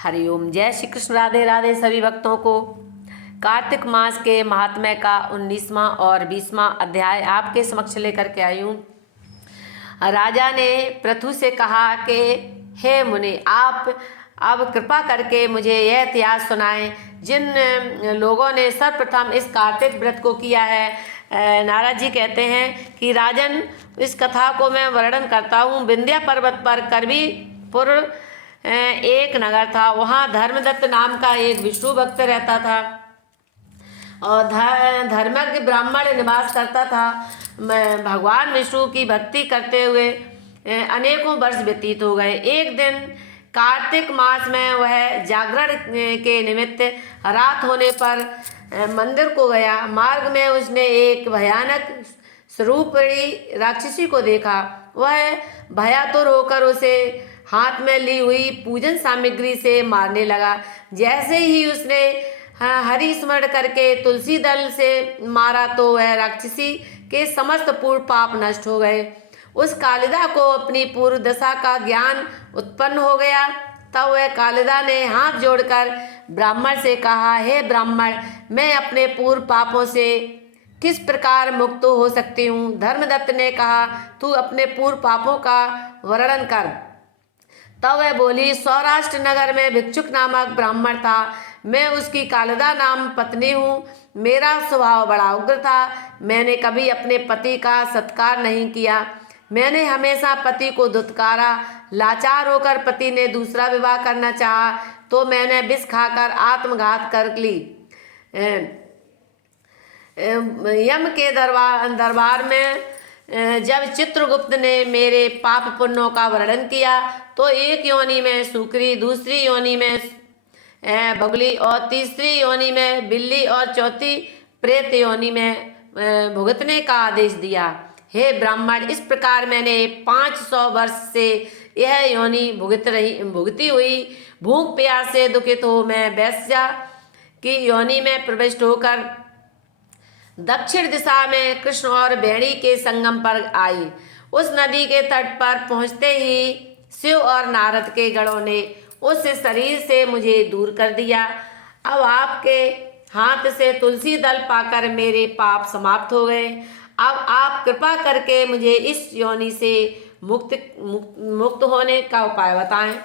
हरिओम। जय श्री कृष्ण। राधे राधे सभी भक्तों को। कार्तिक मास के महात्म्य का 19वां और 20वां अध्याय आपके समक्ष लेकर के आई हूँ। राजा ने पृथु से कहा कि हे मुनि, आप अब कृपा करके मुझे यह इतिहास सुनाएं जिन लोगों ने सर्वप्रथम इस कार्तिक व्रत को किया है। नारद जी कहते हैं कि राजन, इस कथा को मैं वर्णन करता हूँ। विंध्या पर्वत पर करवीपुर एक नगर था। वहाँ धर्मदत्त नाम का एक विष्णु भक्त रहता था और धर्मज्ञ ब्राह्मण निवास करता था। भगवान विष्णु की भक्ति करते हुए अनेकों वर्ष व्यतीत हो गए। एक दिन कार्तिक मास में वह जागरण के निमित्त रात होने पर मंदिर को गया। मार्ग में उसने एक भयानक स्वरूपणी राक्षसी को देखा। वह भयातुर होकर उसे हाथ में ली हुई पूजन सामग्री से मारने लगा। जैसे ही उसने हरि स्मरण करके तुलसी दल से मारा तो वह राक्षसी के समस्त पूर्व पाप नष्ट हो गए। उस कालिदा को अपनी पूर्व दशा का ज्ञान उत्पन्न हो गया। तब वह कालिदा ने हाथ जोड़कर ब्राह्मण से कहा, हे ब्राह्मण, मैं अपने पूर्व पापों से किस प्रकार मुक्त हो सकती हूँ? धर्मदत्त ने कहा, तू अपने पूर्व पापों का वर्णन कर। तब वह बोली, सौराष्ट्र नगर में भिक्षुक नामक ब्राह्मण था। मैं उसकी कालिदा नाम पत्नी हूँ। मेरा स्वभाव बड़ा उग्र था। मैंने कभी अपने पति का सत्कार नहीं किया। मैंने हमेशा पति को धुतकारा। लाचार होकर पति ने दूसरा विवाह करना चाहा तो मैंने विष खाकर आत्मघात कर ली। यम के दरबार में जब चित्रगुप्त ने मेरे पाप पुण्यों का वर्णन किया तो एक योनि में सूकरी, दूसरी योनि में बगुली और तीसरी योनि में बिल्ली और चौथी प्रेत योनि में भुगतने का आदेश दिया। हे ब्राह्मण, इस प्रकार मैंने 500 वर्ष से यह योनि भुगती हुई। भूख प्यास से दुखित हो मैं वैश्या की योनि में प्रविष्ट होकर दक्षिण दिशा में कृष्ण और वेणी के संगम पर आई। उस नदी के तट पर पहुंचते ही शिव और नारद के गणों ने उस शरीर से मुझे दूर कर दिया। अब आपके हाथ से तुलसी दल पाकर मेरे पाप समाप्त हो गए। अब आप कृपा करके मुझे इस योनि से मुक्त होने का उपाय बताएं।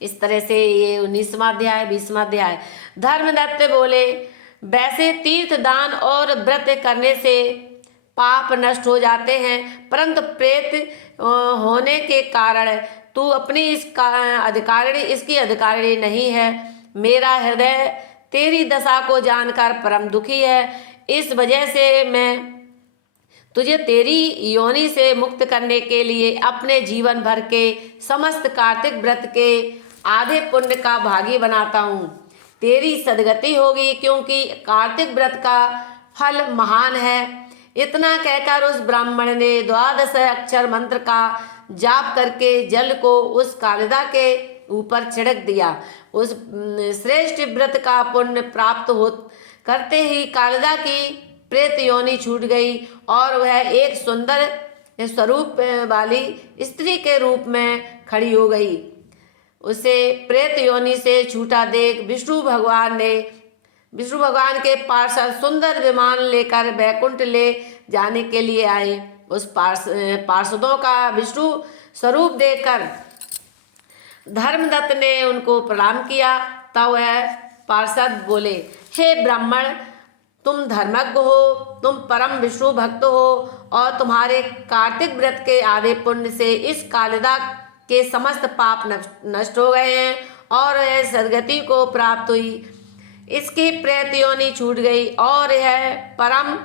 इस तरह से ये 19वां अध्याय 20वां अध्याय। धर्मदत्त बोले, वैसे तीर्थ दान और व्रत करने से पाप नष्ट हो जाते हैं, परंतु प्रेत होने के कारण तू अपनी इसकी अधिकारिणी नहीं है। मेरा हृदय तेरी दशा को जानकर परम दुखी है। इस वजह से मैं तुझे तेरी योनि से मुक्त करने के लिए अपने जीवन भर के समस्त कार्तिक व्रत के आधे पुण्य का भागी बनाता हूँ। तेरी सदगति होगी, क्योंकि कार्तिक व्रत का फल महान है। इतना कहकर उस ब्राह्मण ने 12 अक्षर मंत्र का जाप करके जल को उस कालिदा के ऊपर छिड़क दिया। उस श्रेष्ठ व्रत का पुण्य प्राप्त हो करते ही कालिदा की प्रेत योनि छूट गई और वह एक सुंदर स्वरूप वाली स्त्री के रूप में खड़ी हो गई। उसे प्रेत योनि से छूटा देख विष्णु भगवान के पार्षद सुंदर विमान लेकर बैकुंठ ले जाने के लिए आए। उस पार्षदों का विष्णु स्वरूप देखकर धर्मदत्त ने उनको प्रणाम किया। तब वह पार्षद बोले, हे ब्राह्मण, तुम धर्मज्ञ हो, तुम परम विष्णु भक्त हो और तुम्हारे कार्तिक व्रत के आधे पुण्य से इस कालिदा के समस्त पाप नष्ट हो गए हैं और यह सदगति को प्राप्त हुई। इसकी प्रेत योनि छूट गई और यह परम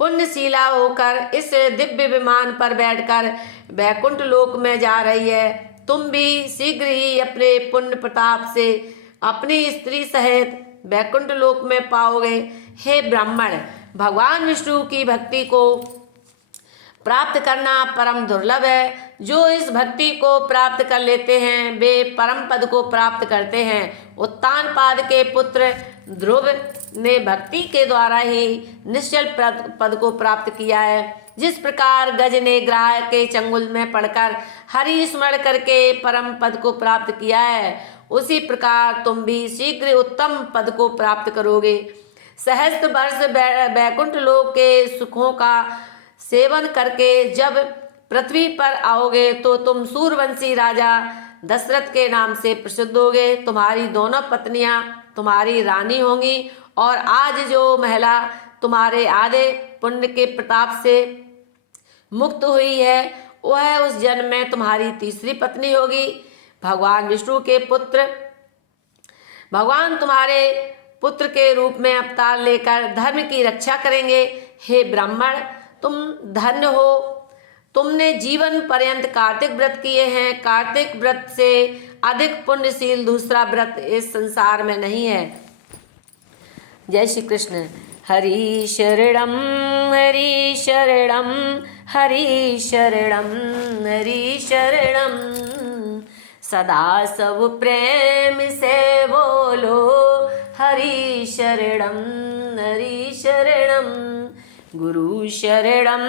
पुण्यशीला होकर इस दिव्य विमान पर बैठकर वैकुंठ लोक में जा रही है। तुम भी शीघ्र ही अपने पुण्य प्रताप से अपनी स्त्री सहित वैकुंठ लोक में पाओगे। हे ब्राह्मण, भगवान विष्णु की भक्ति को प्राप्त करना परम दुर्लभ है। जो इस भक्ति को प्राप्त कर लेते हैं वे परम पद को प्राप्त करते हैं। उत्तानपाद के पुत्र ध्रुव ने भक्ति के द्वारा ही निश्चल पद को प्राप्त किया है। जिस प्रकार गज ने ग्राह के चंगुल में पढ़कर हरि स्मरण करके परम पद को प्राप्त किया है, उसी प्रकार तुम भी शीघ्र उत्तम पद को प्राप्त करोगे। सहस्त्र वर्ष वैकुंठ लोक के सुखों का सेवन करके जब पृथ्वी पर आओगे तो तुम सूर्यवंशी राजा दशरथ के नाम से प्रसिद्ध होगे। तुम्हारी दोनों पत्नियां तुम्हारी रानी होंगी और आज जो महिला तुम्हारे आधे पुण्य के प्रताप से मुक्त हुई है वह उस जन्म में तुम्हारी तीसरी पत्नी होगी। भगवान विष्णु के पुत्र भगवान तुम्हारे पुत्र के रूप में अवतार लेकर धर्म की रक्षा करेंगे। हे ब्राह्मण, तुम धन्य हो, तुमने जीवन पर्यंत कार्तिक व्रत किए हैं। कार्तिक व्रत से अधिक पुण्यशील दूसरा व्रत इस संसार में नहीं है। जय श्री कृष्ण। हरि शरणम हरि शरणम हरि शरणम हरि शरणम, सदा सब प्रेम से बोलो हरि शरणम हरि शरणम। गुरु शरणम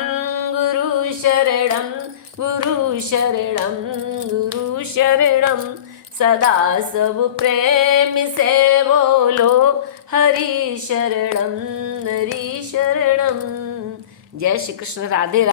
गुरु शरणम गुरु शरणम गुरु शरणम, सदा सब प्रेम से बोलो हरि शरणम हरि शरणम। जय श्री कृष्ण। राधे राधे।